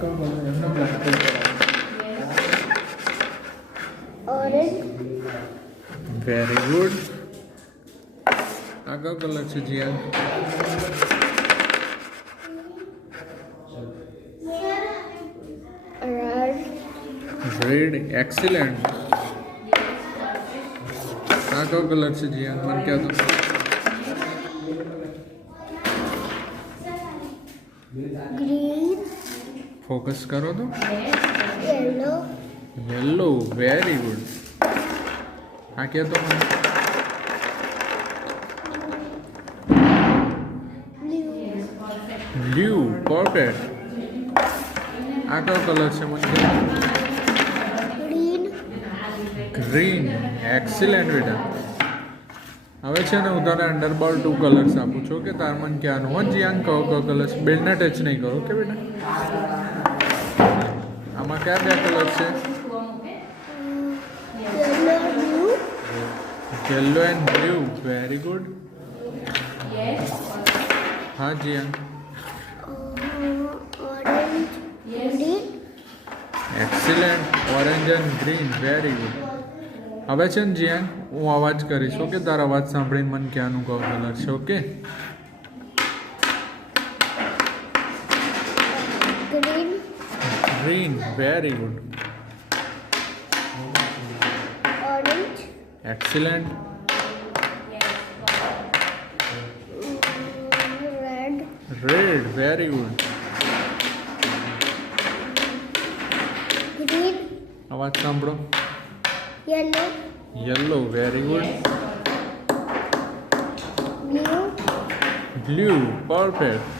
કયો કલર એમને લખતો orange, વેરી ગુડ. આ કયો કલર છે જીયાન? red, red. એક્સિલન્ટ. આ કયો કલર છે જીયાન? મને કહો તો. green, ફોકસ કરો તો. yellow, yellow. Very good. આ કહો તો મને. blue, blue. પરફેક્ટ. આ કયો કલર છે મને કહો. green, green. એક્સિલન્ટ બેટા. હવે છે ને હું તને અંડરબોલ 2 કલર્સ આપું છું કે તાર મને ક્યાંનું હો જીયાન કયો કયો કલર્સ બેલને ટચ નહીં કરો કે બેટા. આમાં કયા કયા કલર છે? yellow, blue, yellow and blue. Very good. હા જીયાન. orange, green, excellent. Orange and green. Very good. હવે છે ને જીયાન હું અવાજ કરીશ ઓકે તારા અવાજ સાંભળીને મને ક્યાંનું કયો કલર છે okay. green, green. Very good. orange, excellent. red, red. Very good. green, અવાજ સાંભળો. yellow, yellow. Very good. blue, blue. Perfect.